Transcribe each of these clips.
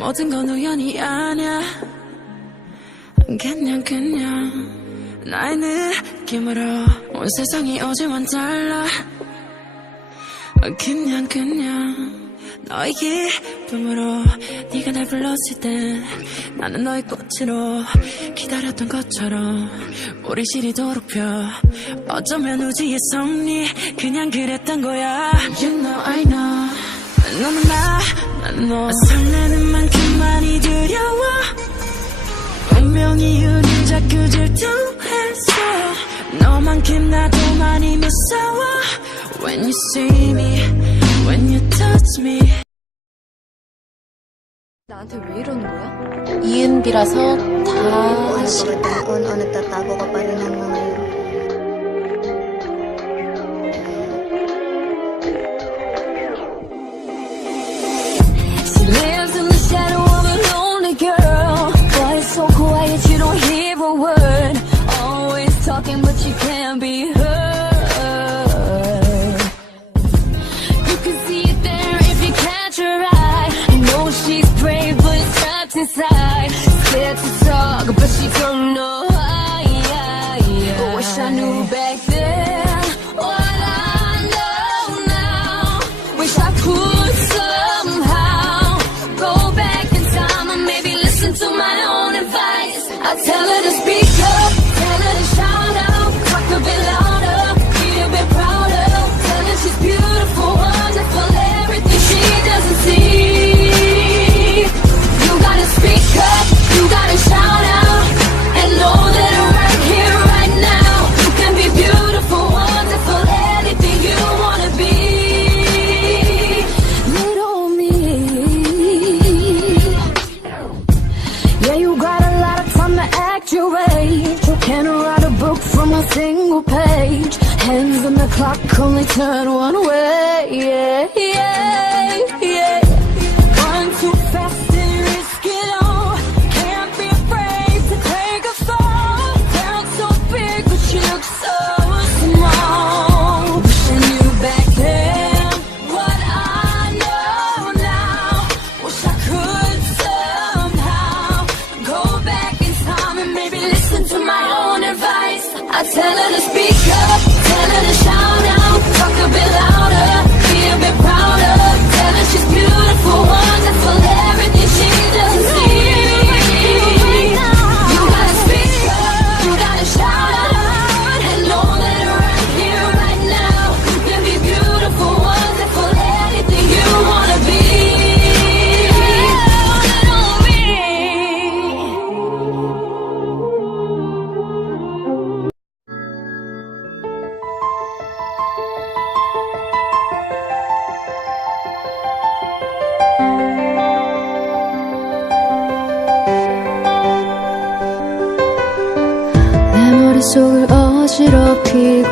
모든 건 우연이 아냐. 그냥 나의 느낌으로 온 세상이 어제와는 달라. 그냥 너의 기쁨으로 네가 날 불렀을 때 나는 너의 꽃으로 기다렸던 것처럼 우리 시리도록 펴. 어쩌면 우주의 섭리 그냥 그랬던 거야. You know I know 너는 나는 너. 설레는 만큼 많이 두려워. 운명이 우릴 자꾸 질투했어. 너만큼 나도 많이 무서워. When you see me, when you touch me. 나한테 왜 이러는 거야? 이은비라서 다 Ano nagtatago ka pa rin hanggang ngayon? She lives in the shadow of a lonely girl. Why it's so quiet you don't hear a word. Always talking but you can't be heard. You can see it there if you catch her eye. I know she's brave but it's trapped inside. Scared to talk but she don't know why. Wish I knew back then what I know now. Wish I could somehow go back in time and maybe listen to my own advice. I tell her to speak up, tell her to shout out, talk a bit louder, be a bit prouder. Tell her she's beautiful, wonderful, everything she doesn't see. You gotta speak up, you gotta shout out, and know that right here, right now, you can be beautiful, wonderful, anything you wanna be. Little me. Yeah, you got a lot of time to act your age. You can't write a book from a single page. Hands on the clock, only turn one way. Yeah, yeah, yeah. Run too fast and risk it all. Can't be afraid to take a fall. Sound so big, but you look so small. Wishing you back then what I know now. Wish I could somehow go back in time and maybe listen to my own advice. I tell her to speak up, tell her to shout out, talk a bit louder, be a bit prouder. Tell her she's beautiful, wonderful, everything she doesn't see. You gotta speak up, you gotta shout out, and know that right here, right now, you can be beautiful, wonderful, anything you wanna be. Little me. 내 머릿속을 어지럽히고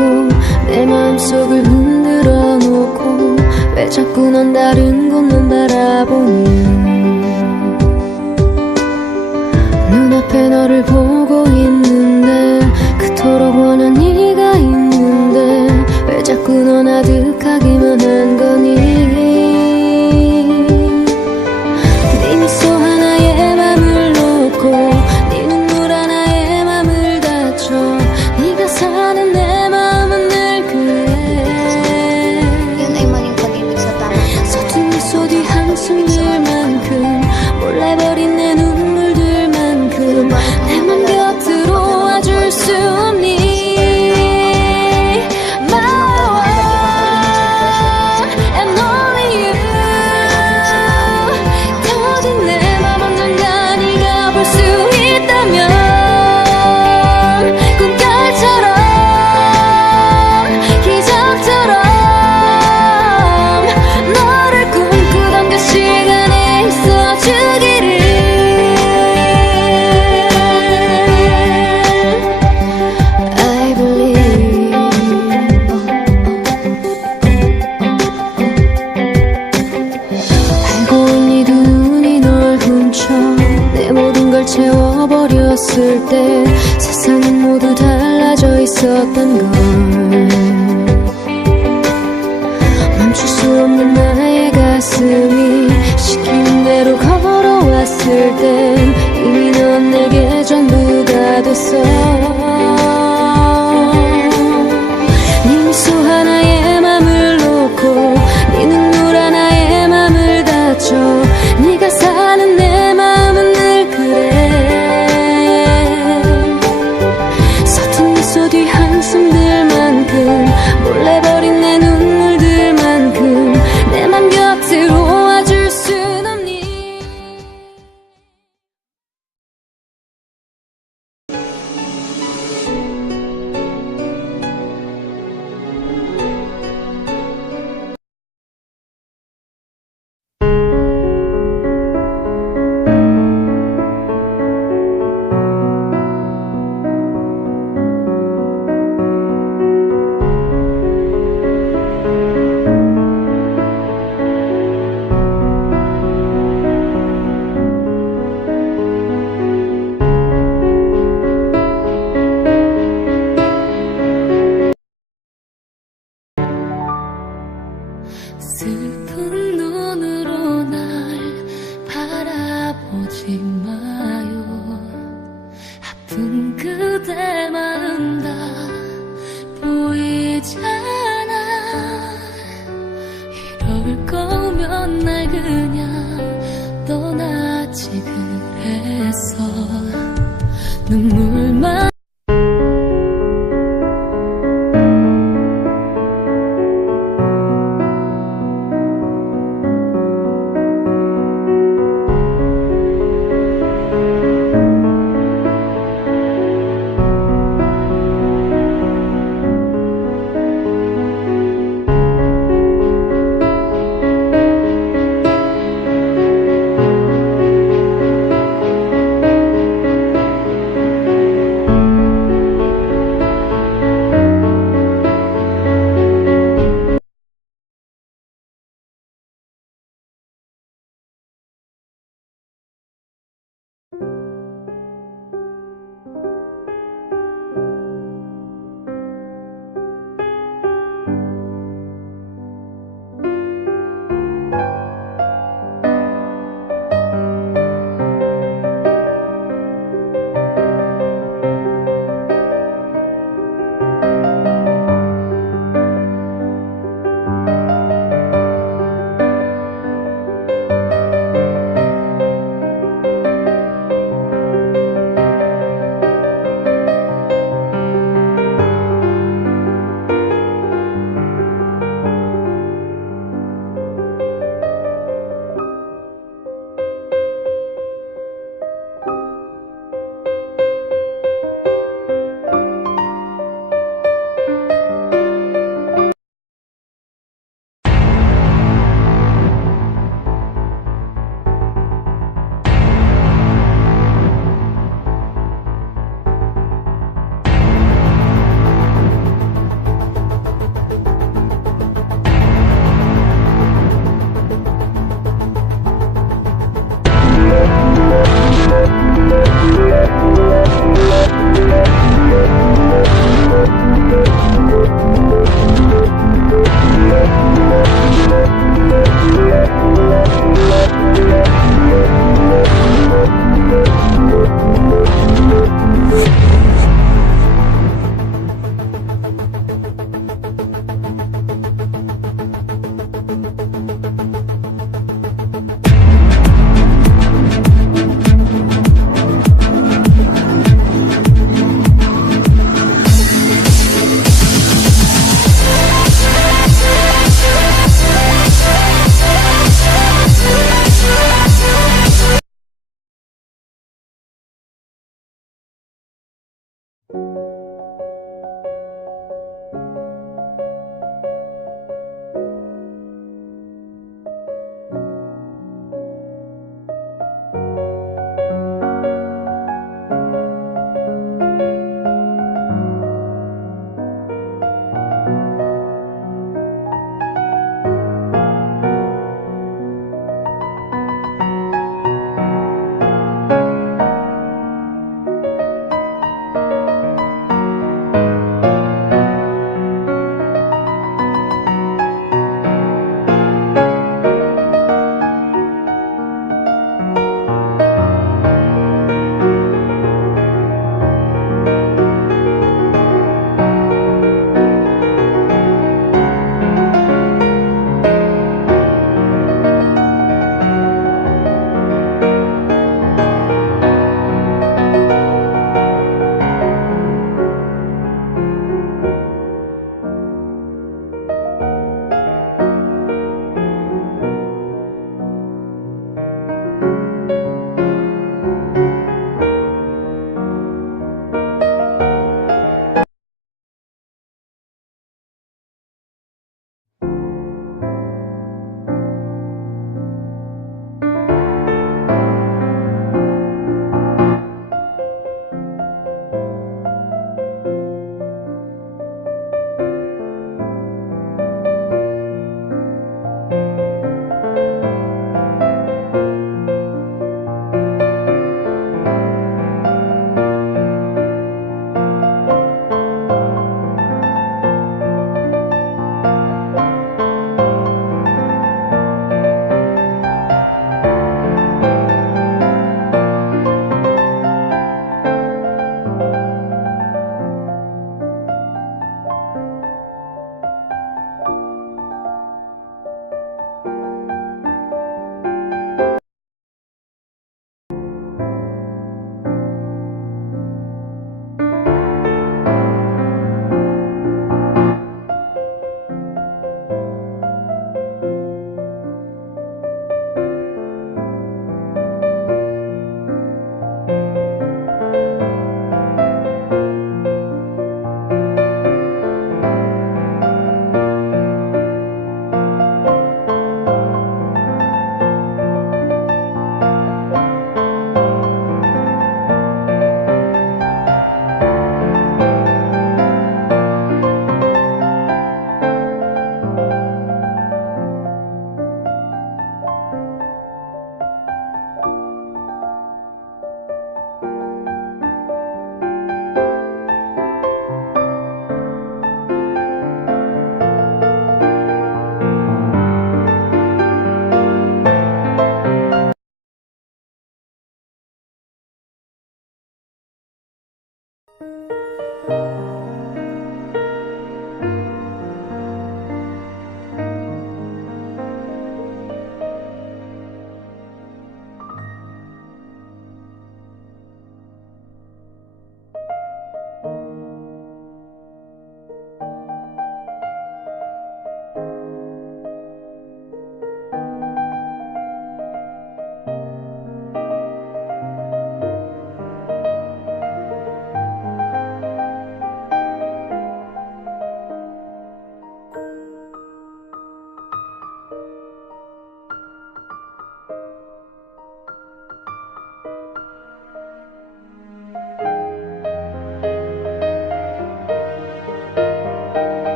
내 마음속을 흔들어 놓고 왜 자꾸 넌 다른 곳만 바라보니. 눈앞에 너를 보고 있는데 그토록 원한 네가 있는데 왜 자꾸 넌 아득하기만 한 거니. 네 미소 하나에 맘을 놓고 네 눈물 하나에 맘을 다쳐 네가 사는 내 마음은 늘 그래. Yun ay maling pag-ibig sa tama. 서툰 미소 뒤 한숨들만큼 몰래버린 내 눈물들만큼 내 맘 곁으로 와줄 수 없니. 채워버렸을 때 세상은 모두 달라져 있었던 걸. 멈출 수 없는 나의 가슴이 시키는 대로 걸어왔 미소 하나에 맘을 놓고 네 눈물 하나에 맘을 다쳐 네가 사는 내 마음은 늘 그래 서툰 미소 뒤 한숨들만큼 몰래 버린 내 눈물들만큼 내 맘 곁으로 와줄 순 없니. 슬픈 눈으로 날 바라보지 마요. 아픈 그대 마음 다 보이잖아. 이럴 거면 날 그냥 떠나지 그랬어. 눈물만